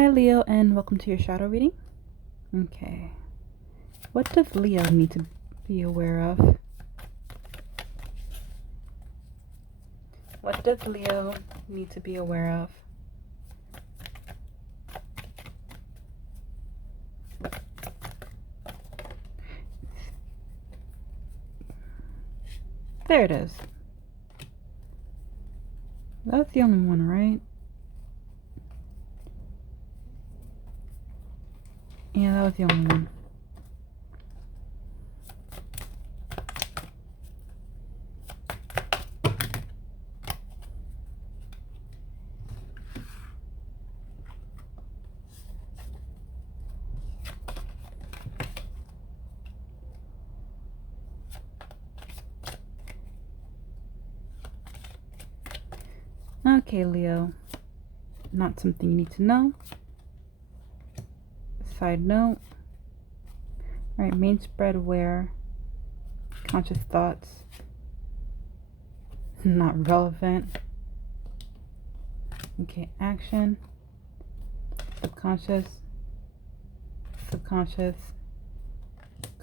Hi Leo, and welcome to your shadow reading. Okay, what does Leo need to be aware of? What does Leo need to be aware of? There it is. That's the only one, right? Yeah, that was the only one. Okay, Leo. Not something you need to know. Side note. Alright, main spread aware. Conscious thoughts. Not relevant. Okay, action. Subconscious. Subconscious.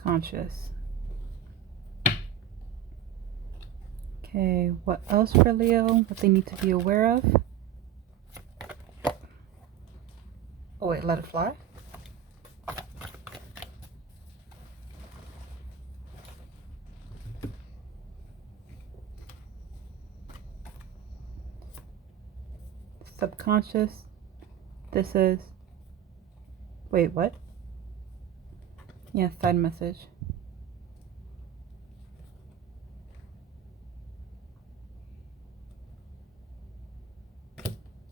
Conscious. Okay, what else for Leo? What they need to be aware of? Oh wait, let it fly. Subconscious. This is... Wait, what? Yeah, side message.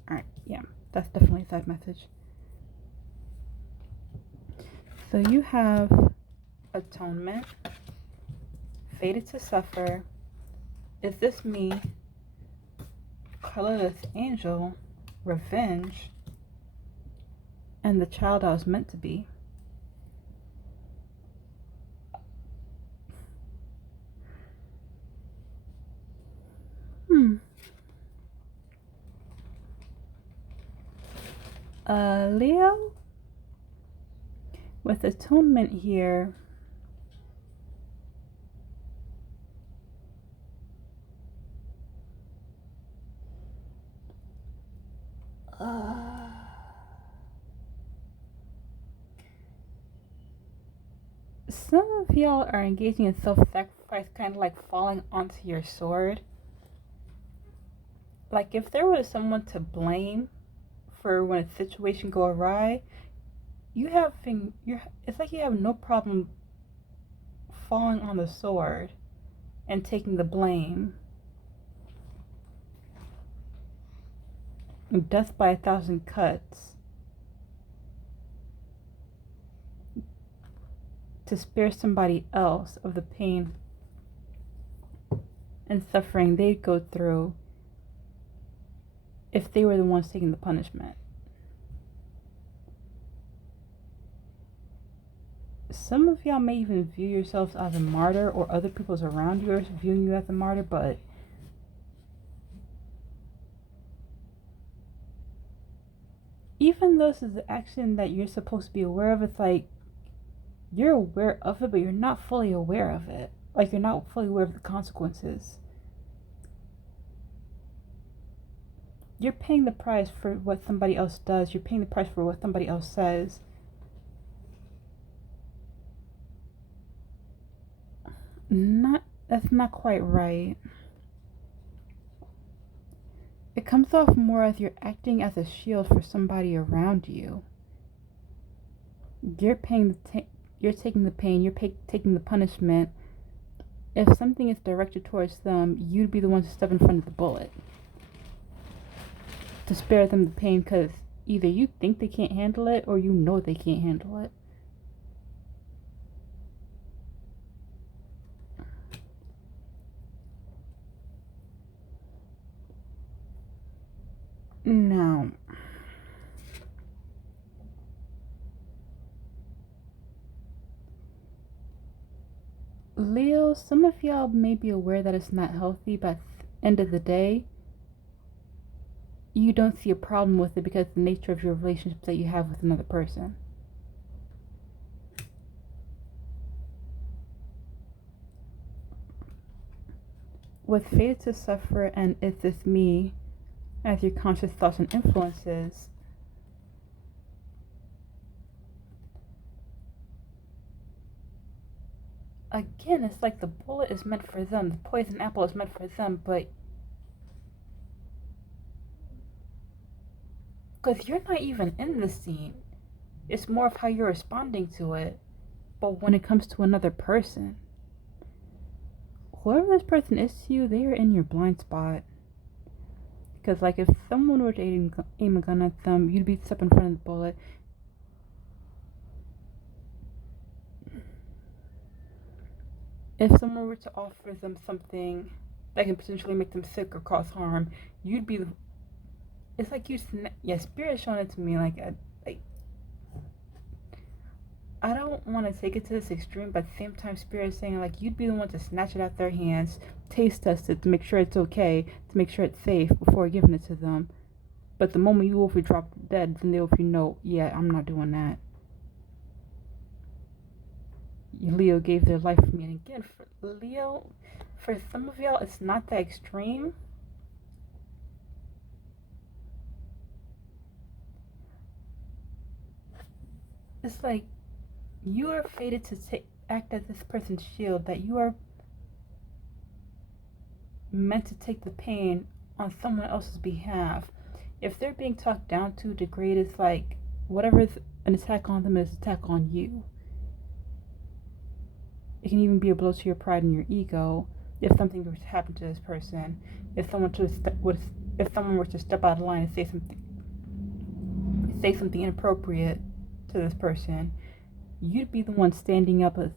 Alright, yeah, that's definitely a side message. So you have atonement, fated to suffer, is this me, colorless angel, revenge, and the child I was meant to be. Leo, with atonement here, some of y'all are engaging in self-sacrifice, kind of like falling onto your sword. Like if there was someone to blame for when a situation go awry, it's like you have no problem falling on the sword and taking the blame. Death by 1,000 cuts to spare somebody else of the pain and suffering they'd go through if they were the ones taking the punishment. Some of y'all may even view yourselves as a martyr, or other people's around you are viewing you as a martyr, but even though this is the action that you're supposed to be aware of, it's like you're aware of it, but you're not fully aware of it. Like you're not fully aware of the consequences. You're paying the price for what somebody else does. You're paying the price for what somebody else says. That's not quite right. It comes off more as you're acting as a shield for somebody around you. You're you're taking the pain, you're taking the punishment. If something is directed towards them, you'd be the one to step in front of the bullet to spare them the pain, because either you think they can't handle it or you know they can't handle it. Now, Leo, some of y'all may be aware that it's not healthy, but at the end of the day, you don't see a problem with it because of the nature of your relationships that you have with another person. With fated to suffer and is this me as your conscious thoughts and influences, again, it's like the bullet is meant for them, the poison apple is meant for them, but because you're not even in the scene, it's more of how you're responding to it. But when it comes to another person, whoever this person is to you, they are in your blind spot. Because, like, if someone were to aim a gun at them, you'd be stepping in front of the bullet. If someone were to offer them something that can potentially make them sick or cause harm, you'd be. It's like you. Yeah, Spirit's showing it to me like I don't want to take it to this extreme, but at the same time, Spirit is saying, like, you'd be the one to snatch it out their hands, taste test it to make sure it's okay, to make sure it's safe before giving it to them. But the moment you will be dropped dead, then they'll know, yeah, I'm not doing that. Leo gave their life for me. And again, for Leo, for some of y'all, it's not that extreme. It's like, you are fated to act as this person's shield, that you are meant to take the pain on someone else's behalf. If they're being talked down to, degraded, it's like whatever is an attack on them is an attack on you. It can even be a blow to your pride and your ego if something were to happen to this person. If someone were to step out of line and say something inappropriate to this person, you'd be the one standing up as,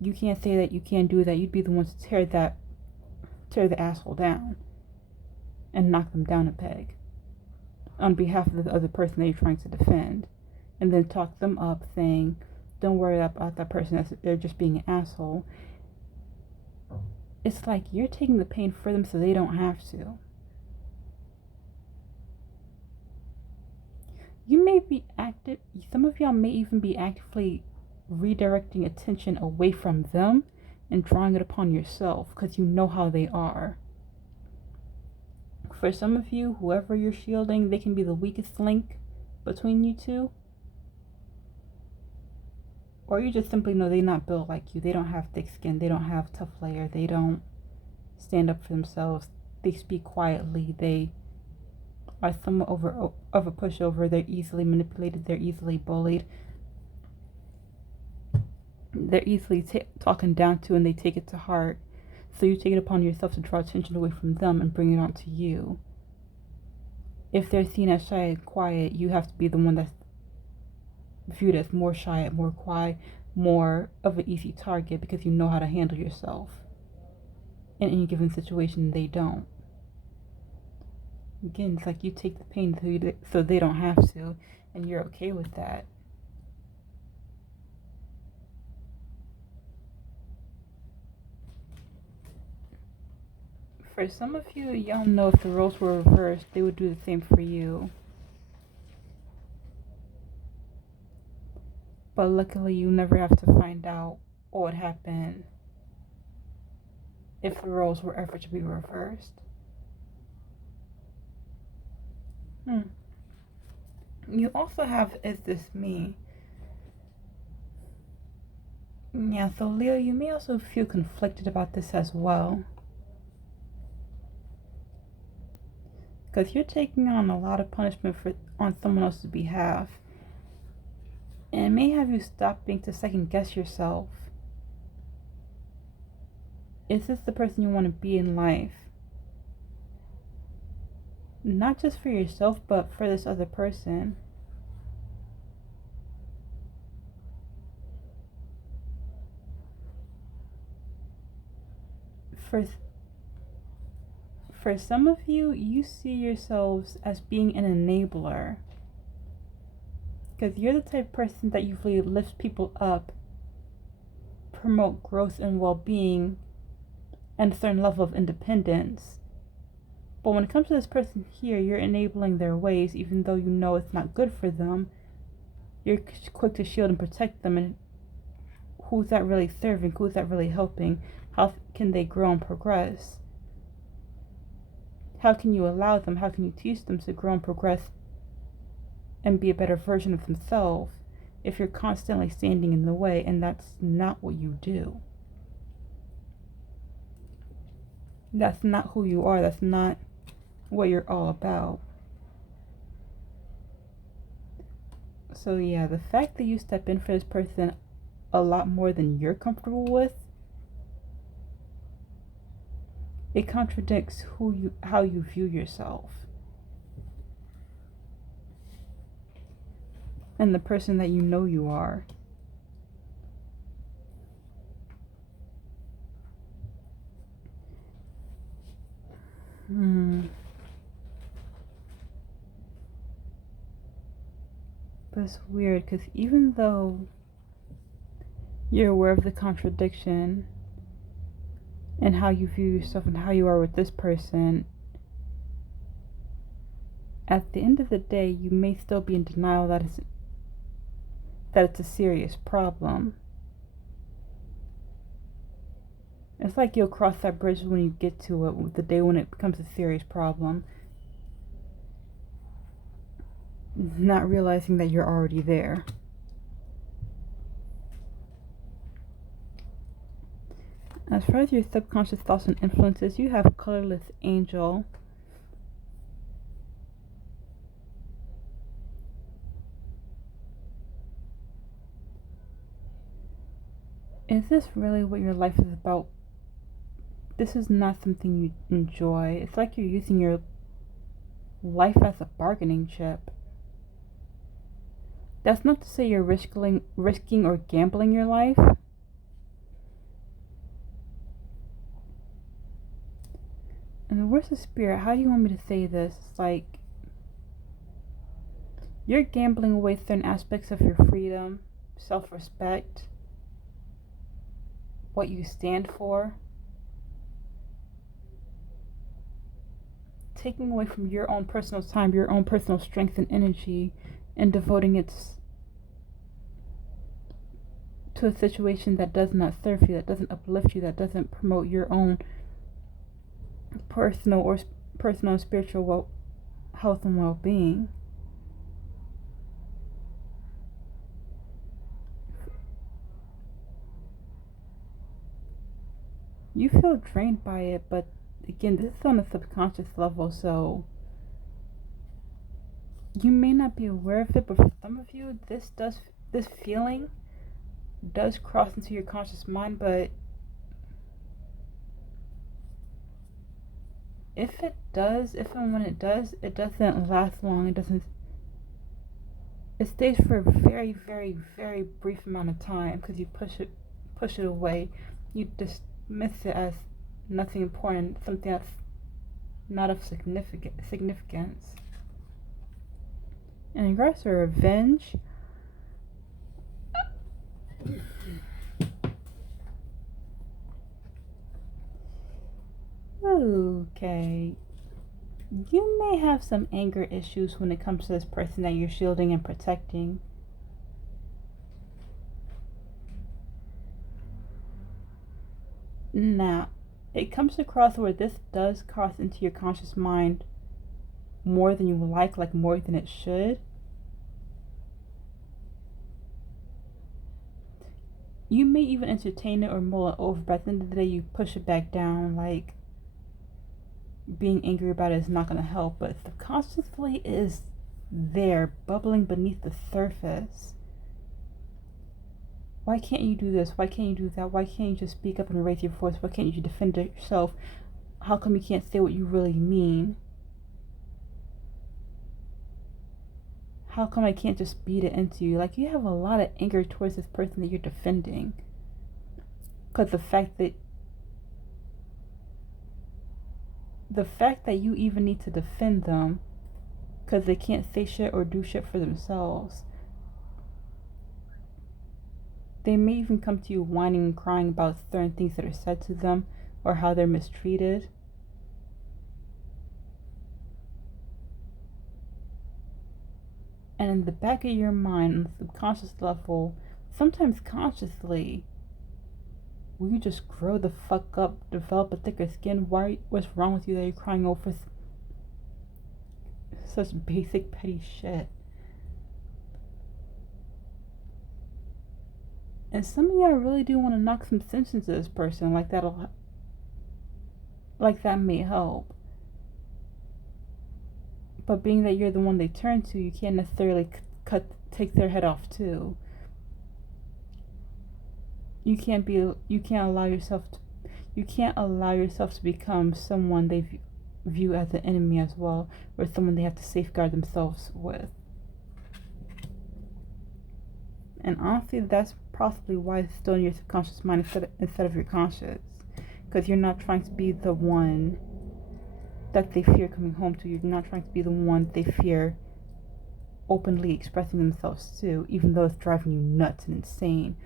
you can't say that, you can't do that. You'd be the one to tear the asshole down and knock them down a peg on behalf of the other person that you're trying to defend, and then talk them up saying, don't worry about that person, they're just being an asshole. It's like you're taking the pain for them so they don't have to. You may be active, some of y'all may even be actively redirecting attention away from them and drawing it upon yourself because you know how they are. For some of you, whoever you're shielding, they can be the weakest link between you two. Or you just simply know they're not built like you. They don't have thick skin. They don't have tough layer. They don't stand up for themselves. They speak quietly. They are somewhat of a pushover. They're easily manipulated. They're easily bullied. They're easily talking down to, and they take it to heart. So you take it upon yourself to draw attention away from them and bring it onto you. If they're seen as shy and quiet, you have to be the one that's viewed as more shy, more quiet, more of an easy target because you know how to handle yourself in any given situation. They don't. Again, it's like you take the pain so they don't have to, and you're okay with that. For some of you, y'all know if the roles were reversed, they would do the same for you. But luckily, you never have to find out what would happen if the roles were ever to be reversed. You also have, is this me? Yeah, so Leo, you may also feel conflicted about this as well. Because you're taking on a lot of punishment on someone else's behalf. And it may have you stop being to second guess yourself. Is this the person you want to be in life? Not just for yourself, but for this other person. For some of you, you see yourselves as being an enabler. Because you're the type of person that usually lifts people up, promote growth and well-being, and a certain level of independence. But when it comes to this person here, you're enabling their ways, even though you know it's not good for them. You're quick to shield and protect them. And who's that really serving? Who's that really helping? How can they grow and progress? How can you allow them? How can you teach them to grow and progress and be a better version of themselves if you're constantly standing in the way? And that's not what you do. That's not who you are. That's not what you're all about. So yeah, the fact that you step in for this person a lot more than you're comfortable with, it contradicts how you view yourself and the person that you know you are. But it's weird because even though you're aware of the contradiction and how you view yourself and how you are with this person, at the end of the day, you may still be in denial that it's a serious problem. It's like you'll cross that bridge when you get to it, the day when it becomes a serious problem, not realizing that you're already there. As far as your subconscious thoughts and influences, you have colorless angel. Is this really what your life is about? This is not something you enjoy. It's like you're using your life as a bargaining chip. That's not to say you're risking or gambling your life. And where's the spirit? How do you want me to say this? It's like you're gambling away certain aspects of your freedom, self-respect, what you stand for, taking away from your own personal time, your own personal strength and energy, and devoting it to a situation that does not serve you, that doesn't uplift you, that doesn't promote your own personal and spiritual health and well-being. You feel drained by it, but again, this is on a subconscious level, so you may not be aware of it, but for some of you, this feeling does cross into your conscious mind. But if and when it does, it doesn't last long. It stays for a very, very, very brief amount of time because you push it away. You dismiss it as nothing important, something that's not of significance. And in regards to revenge, okay, you may have some anger issues when it comes to this person that you're shielding and protecting. Now, it comes across where this does cross into your conscious mind more than you like more than it should. You may even entertain it or mull it over, but at the end of the day, you push it back down. Like, being angry about it is not going to help, but subconsciously it is there, bubbling beneath the surface. Why can't you do this? Why can't you do that? Why can't you just speak up and raise your voice? Why can't you defend yourself? How come you can't say what you really mean? How come I can't just beat it into you? Like, you have a lot of anger towards this person that you're defending. Because the fact that you even need to defend them because they can't say shit or do shit for themselves. They may even come to you whining and crying about certain things that are said to them or how they're mistreated. And in the back of your mind, on the subconscious level, sometimes consciously, will you just grow the fuck up, develop a thicker skin? What's wrong with you that you're crying over such basic petty shit? And some of y'all really do want to knock some sense into this person, like that may help. But being that you're the one they turn to, you can't necessarily take their head off too. You can't allow yourself to become someone they view as an enemy as well, or someone they have to safeguard themselves with. And honestly, that's possibly why it's still in your subconscious mind instead of your conscious, because you're not trying to be the one that they fear coming home to. You're not trying to be the one they fear openly expressing themselves to, even though it's driving you nuts and insane,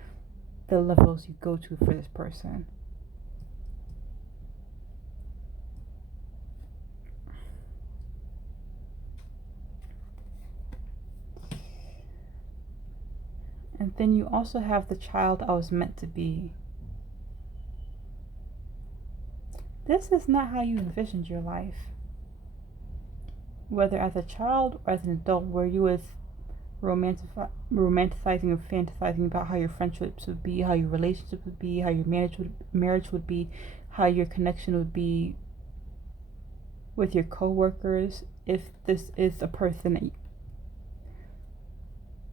the levels you go to for this person. And then you also have the child I was meant to be. This is not how you envisioned your life. Whether as a child or as an adult, where you was romanticizing or fantasizing about how your friendships would be, how your relationship would be, how your marriage would be, how your connection would be with your co-workers, if this is a person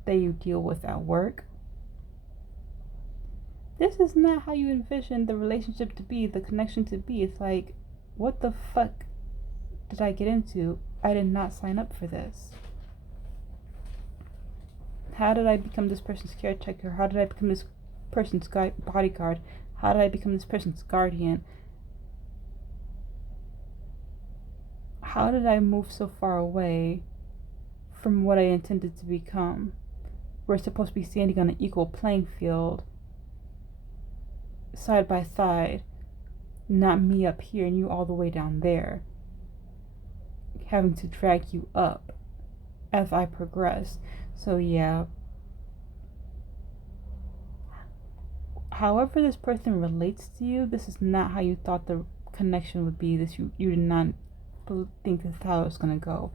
that you deal with at work. This is not how you envision the relationship to be, the connection to be. It's like, what the fuck did I get into? I did not sign up for this. How did I become this person's caretaker? How did I become this person's bodyguard? How did I become this person's guardian? How did I move so far away from what I intended to become? We're supposed to be standing on an equal playing field, side by side, not me up here and you all the way down there, having to drag you up as I progress. So yeah, however this person relates to you, this is not how you thought the connection would be. You did not think this is how it was going to go.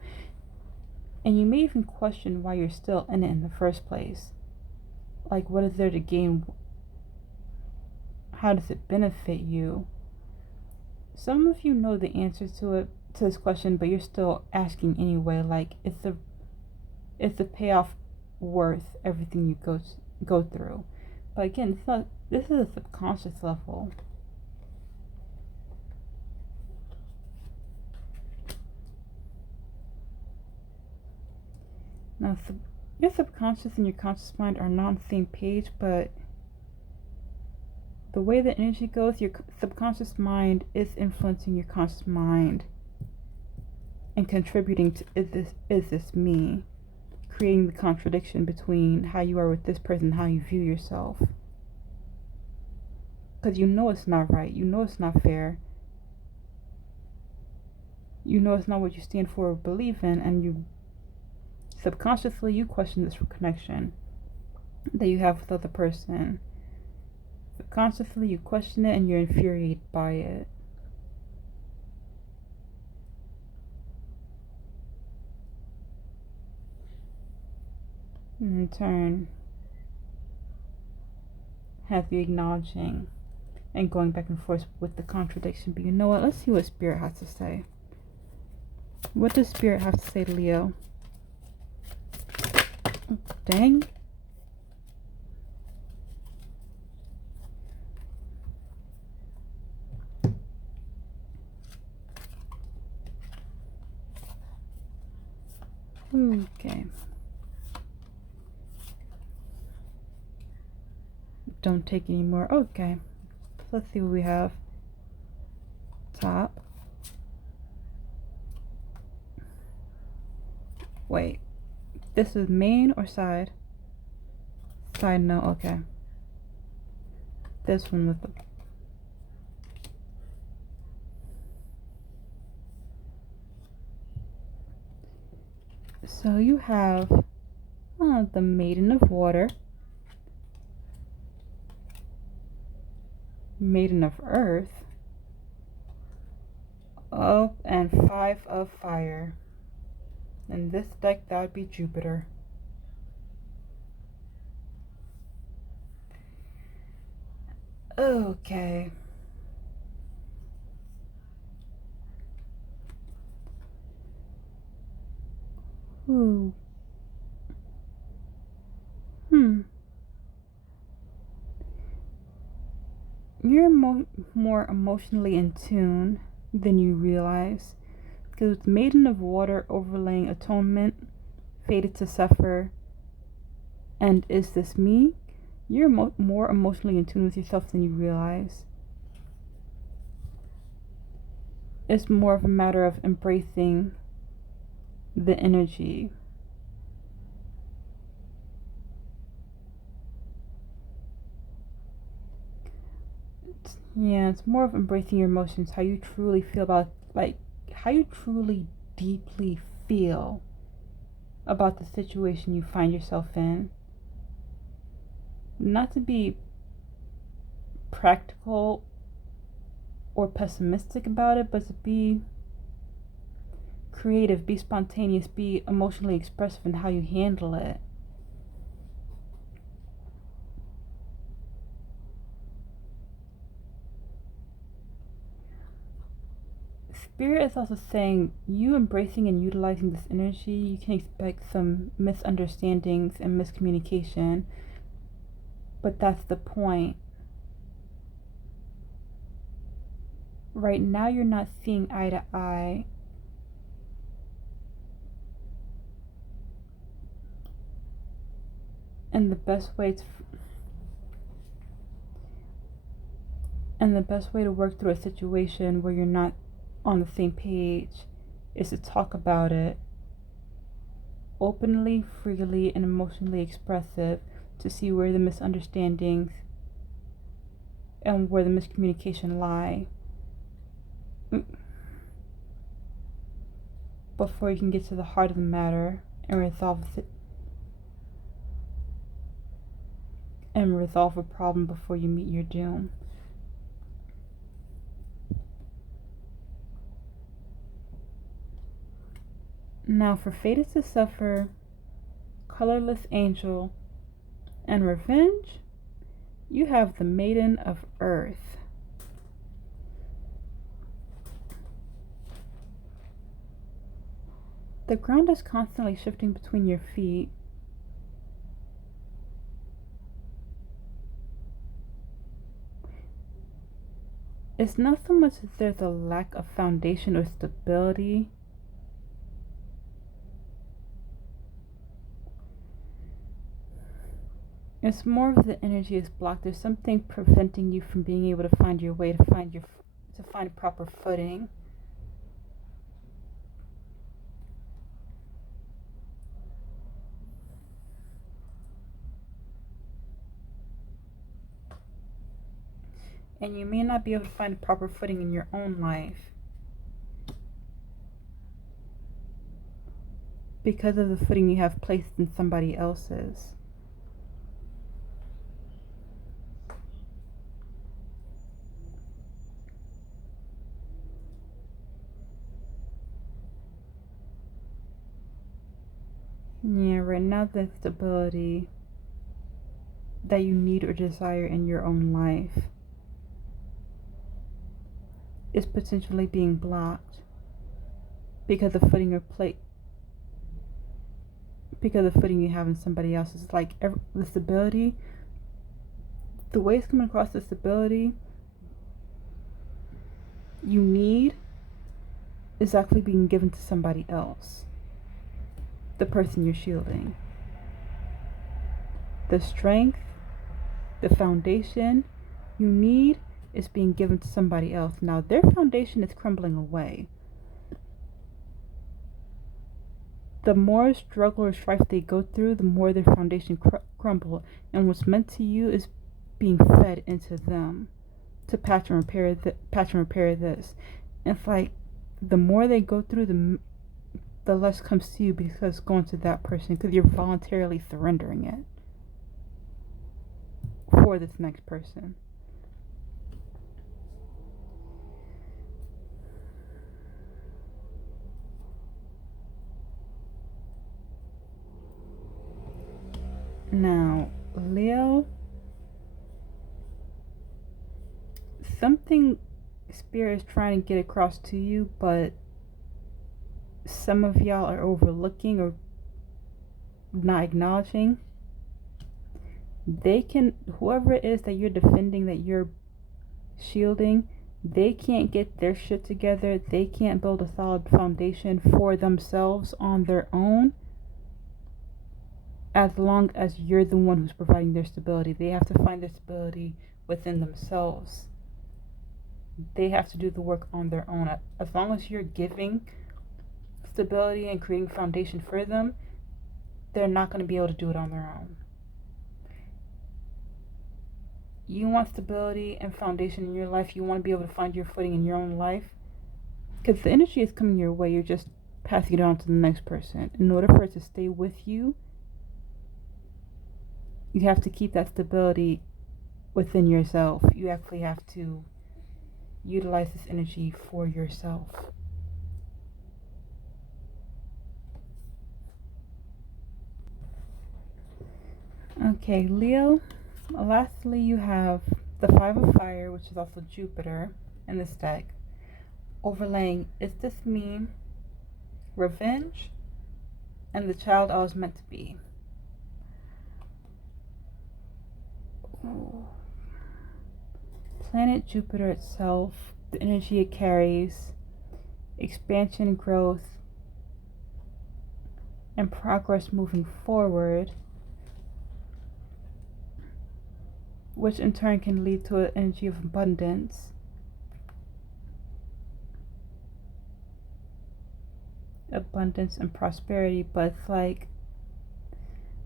And you may even question why you're still in it in the first place. Like, what is there to gain? How does it benefit you? Some of you know the answer to this question, but you're still asking anyway. Like, is the payoff worth everything you go through? But again, this is a subconscious level. Now, your subconscious and your conscious mind are not on the same page, but the way the energy goes, your subconscious mind is influencing your conscious mind and contributing to is this me, creating the contradiction between how you are with this person and how you view yourself. Because you know it's not right, you know it's not fair, you know it's not what you stand for or believe in, and you subconsciously you question this connection that you have with the other person. Subconsciously you question it and you're infuriated by it. And in turn, have you acknowledging and going back and forth with the contradiction. But you know what? Let's see what Spirit has to say. What does Spirit have to say to Leo? Dang. Okay. Don't take any more. Okay. Let's see what we have. Top. Wait. This is main or side? Side, no. Okay. This one with the... So you have The Maiden of Water, Maiden of Earth, and 5 of Fire. In this deck, that would be Jupiter. Okay. Ooh. You're more emotionally in tune than you realize. Because with Maiden of Water overlaying Atonement, Fated to Suffer, and Is This Me? You're more emotionally in tune with yourself than you realize. It's more of a matter of embracing the energy. It's more of embracing your emotions, how you truly feel about, how you truly deeply feel about the situation you find yourself in. Not to be practical or pessimistic about it, but to be creative, be spontaneous, be emotionally expressive in how you handle it. Spirit is also saying you embracing and utilizing this energy, you can expect some misunderstandings and miscommunication, but that's the point. Right now you're not seeing eye to eye. And the best way to work through a situation where you're not on the same page is to talk about it openly, freely, and emotionally expressive, to see where the misunderstandings and where the miscommunication lie before you can get to the heart of the matter and resolve a problem before you meet your doom. Now for Fated to Suffer, Colorless Angel, and Revenge, you have the Maiden of Earth. The ground is constantly shifting between your feet. It's not so much that there's a lack of foundation or stability. It's more of the energy is blocked. There's something preventing you from being able to find your way, to find proper footing. And you may not be able to find a proper footing in your own life because of the footing you have placed in somebody else's. Yeah, right now the stability that you need or desire in your own life is potentially being blocked because the footing you have in somebody else. Is like the stability, the way it's coming across, the stability you need is actually being given to somebody else, the person you're shielding. The strength, the foundation you need is being given to somebody else. Now their foundation is crumbling away. The more struggle or strife they go through, the more their foundation crumble, and what's meant to you is being fed into them to patch and repair this. And it's like the more they go through, the less comes to you because it's going to that person, because you're voluntarily surrendering it for this next person. Now, Leo, something Spirit is trying to get across to you, but some of y'all are overlooking or not acknowledging. They can, whoever it is that you're defending, that you're shielding, they can't get their shit together. They can't build a solid foundation for themselves on their own as long as you're the one who's providing their stability. They have to find their stability within themselves. They have to do the work on their own. As long as you're giving stability and creating foundation for them, they're not going to be able to do it on their own. You want stability and foundation in your life. You want to be able to find your footing in your own life, because the energy is coming your way. You're just passing it on to the next person. In order for it to stay with you, you have to keep that stability within yourself. You actually have to utilize this energy for yourself. Okay, Leo, lastly you have the Five of Fire, which is also Jupiter in this deck, overlaying, is this me, revenge, and the child I was meant to be. Ooh. Planet Jupiter itself, the energy it carries, expansion, growth, and progress moving forward, which in turn can lead to an energy of abundance. Abundance and prosperity, but it's like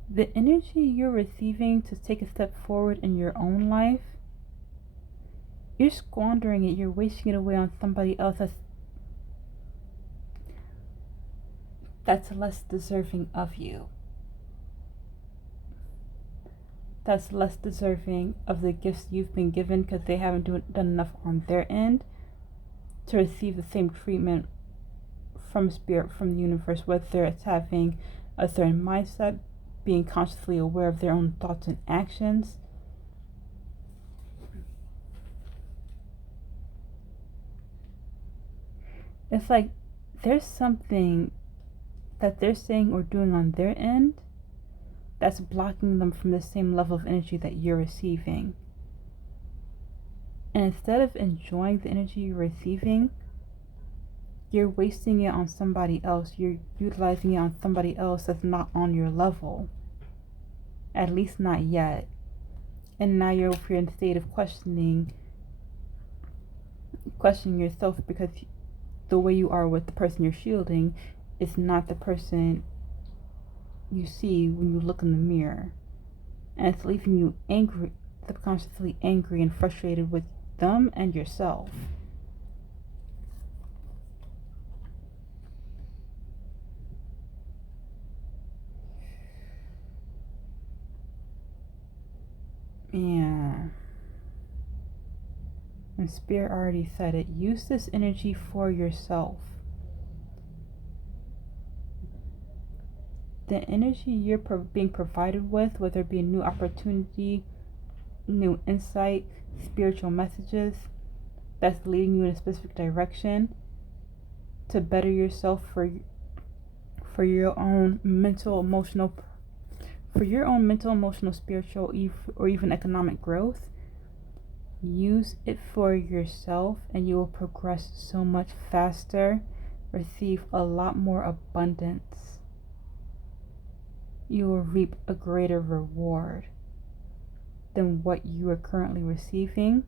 the energy you're receiving to take a step forward in your own life, you're squandering it, you're wasting it away on somebody else that's less deserving of you. That's less deserving of the gifts you've been given, because they haven't done enough on their end to receive the same treatment from Spirit, from the universe, whether it's having a certain mindset, being consciously aware of their own thoughts and actions. It's like there's something that they're saying or doing on their end that's blocking them from the same level of energy that you're receiving. And instead of enjoying the energy you're receiving, you're wasting it on somebody else. You're utilizing it on somebody else that's not on your level. At least not yet. And now you're over here in a state of questioning yourself, because the way you are with the person you're shielding is not the person you see when you look in the mirror. And it's leaving you angry, subconsciously angry and frustrated with them and yourself. Yeah. And Spirit already said it. Use this energy for yourself. The energy you're being provided with, whether it be a new opportunity, new insight, spiritual messages that's leading you in a specific direction to better yourself for your own mental, emotional, spiritual, or even economic growth. Use it for yourself, and you will progress so much faster, receive a lot more abundance. You will reap a greater reward than what you are currently receiving,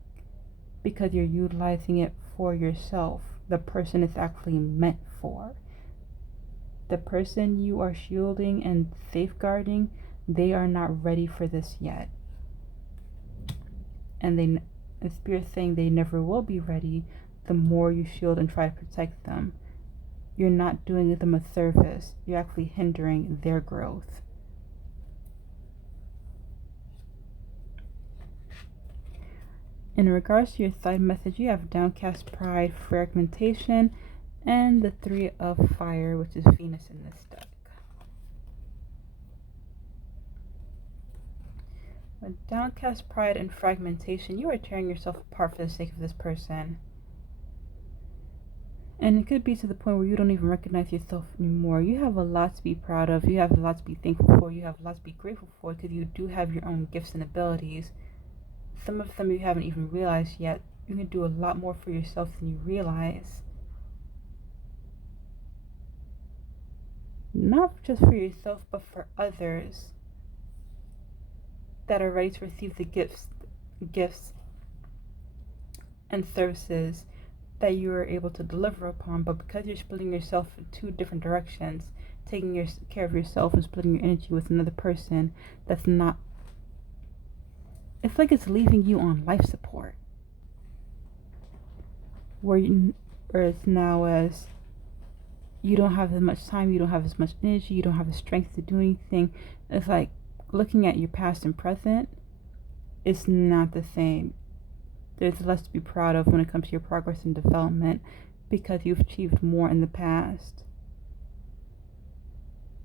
because you're utilizing it for yourself, the person it's actually meant for. The person you are shielding and safeguarding, they are not ready for this yet. And the Spirit's saying they never will be ready the more you shield and try to protect them. you're not doing them a service. You're actually hindering their growth. In regards to your side message, you have downcast pride, fragmentation, and the 3 of fire, which is Venus in this deck. With downcast pride and fragmentation, you are tearing yourself apart for the sake of this person. And it could be to the point where you don't even recognize yourself anymore. You have a lot to be proud of. You have a lot to be thankful for. You have a lot to be grateful for, because you do have your own gifts and abilities. Some of them you haven't even realized yet. You can do a lot more for yourself than you realize. Not just for yourself, but for others that are ready to receive the gifts and services that you are able to deliver upon. But because you're splitting yourself in 2 different directions, taking care of yourself and splitting your energy with another person, that's not, it's like it's leaving you on life support. Whereas now, as you don't have as much time, you don't have as much energy, you don't have the strength to do anything. It's like looking at your past and present, it's not the same. There's less to be proud of when it comes to your progress and development, because you've achieved more in the past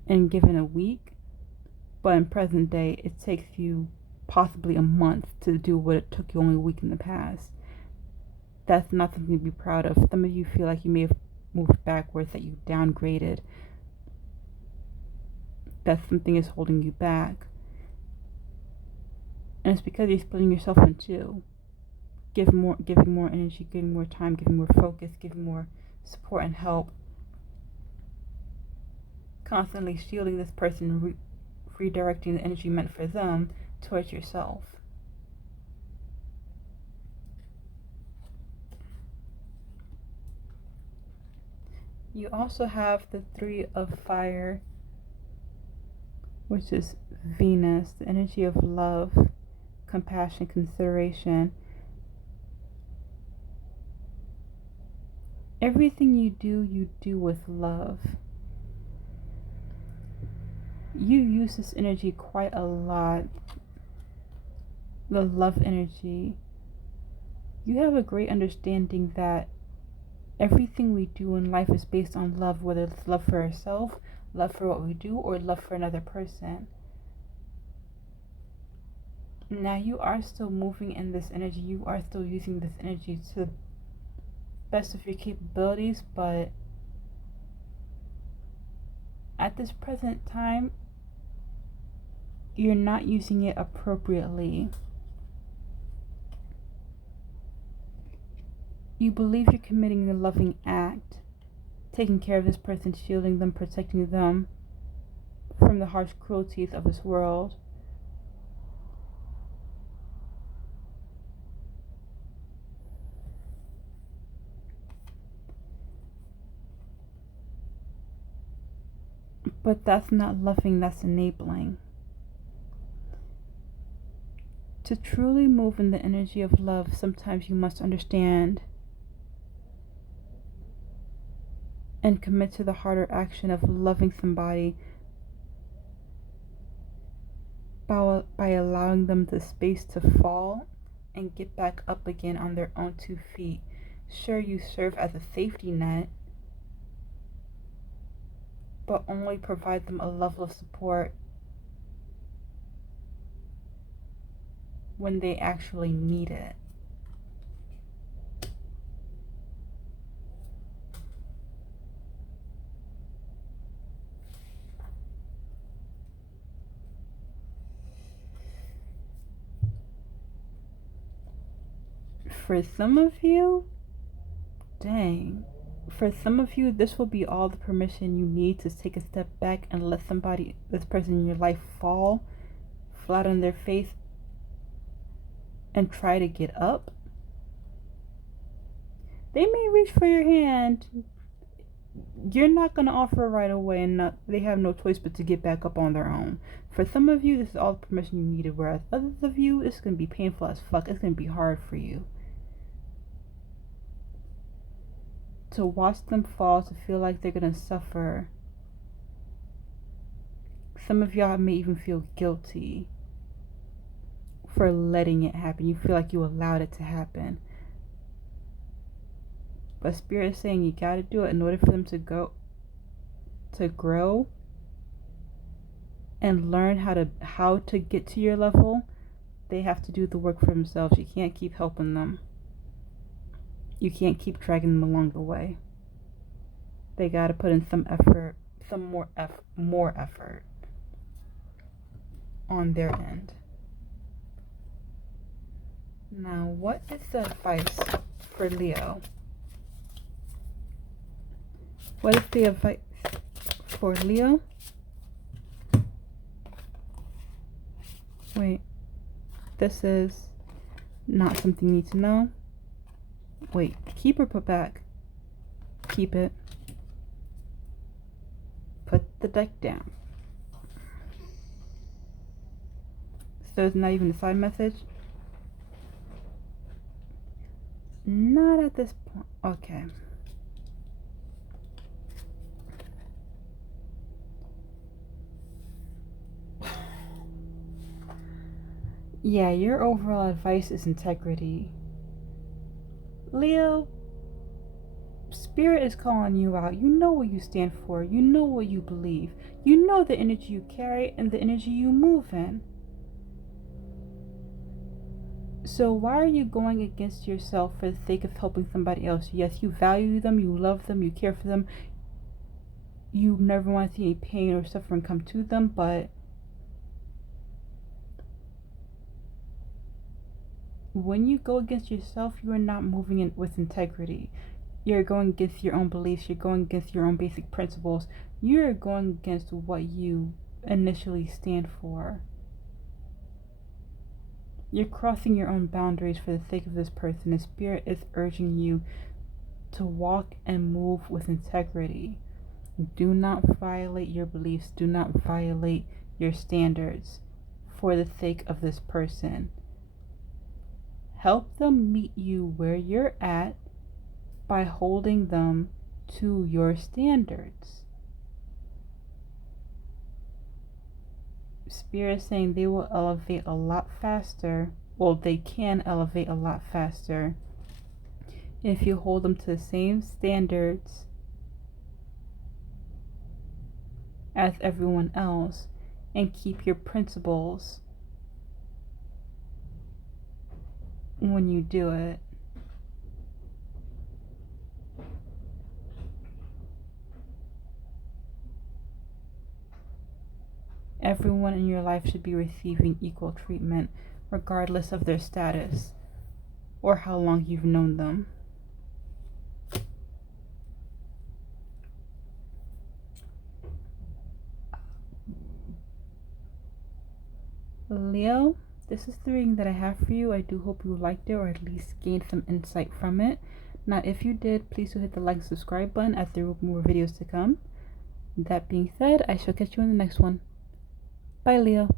and given a week, but in present day it takes you possibly a month to do what it took you only a week in the past. That's not something to be proud of. Some of you feel like you may have moved backwards, that you downgraded, that something is holding you back. And it's because you're splitting yourself in 2. Giving more energy, giving more time, giving more focus, giving more support and help. Constantly shielding this person, redirecting the energy meant for them towards yourself. You also have the 3 of fire, which is Venus, the energy of love, compassion, consideration. Everything you do with love. You use this energy quite a lot. The love energy. You have a great understanding that everything we do in life is based on love, whether it's love for ourselves, love for what we do, or love for another person. Now, you are still moving in this energy. You are still using this energy to the best of your capabilities, but at this present time, you're not using it appropriately. You believe you're committing a loving act, taking care of this person, shielding them, protecting them from the harsh cruelties of this world. But that's not loving, that's enabling. To truly move in the energy of love, sometimes you must understand and commit to the harder action of loving somebody by allowing them the space to fall and get back up again on their own 2 feet. Sure, you serve as a safety net, but only provide them a level of support when they actually need it. For some of you, for some of you, this will be all the permission you need to take a step back and let this person in your life fall flat on their face and try to get up. They may reach for your hand. You're not going to offer right away, and they have no choice but to get back up on their own. For some of you, this is all the permission you needed, whereas others of you, it's going to be painful as fuck. It's going to be hard for you to watch them fall, to feel like they're going to suffer. Some of y'all may even feel guilty for letting it happen. You feel like you allowed it to happen. But Spirit is saying you got to do it in order for them to grow and learn how to get to your level. They have to do the work for themselves. You can't keep helping them. You can't keep dragging them along the way. They got to put in some effort, more effort on their end. Now, what is the advice for Leo? What is the advice for Leo? Wait, this is not something you need to know. Wait, keep or put back? Keep it. Put the deck down. So it's not even a side message? Not at this point. Okay. Yeah, your overall advice is integrity. Leo, Spirit is calling you out. You know what you stand for. You know what you believe. You know the energy you carry and the energy you move in. So why are you going against yourself for the sake of helping somebody else? Yes, you value them, you love them, you care for them. You never want to see any pain or suffering come to them, but when you go against yourself, you are not moving in with integrity. You're going against your own beliefs. You're going against your own basic principles. You're going against what you initially stand for. You're crossing your own boundaries for the sake of this person. The Spirit is urging you to walk and move with integrity. Do not violate your beliefs. Do not violate your standards for the sake of this person. Help them meet you where you're at by holding them to your standards. Spirit is saying they will elevate a lot faster. Well, they can elevate a lot faster if you hold them to the same standards as everyone else and keep your principles when you do it. Everyone in your life should be receiving equal treatment, regardless of their status or how long you've known them. Leo, this is the reading that I have for you. I do hope you liked it or at least gained some insight from it. Now, if you did, please do hit the like and subscribe button as there will be more videos to come. That being said, I shall catch you in the next one. Bye, Leo.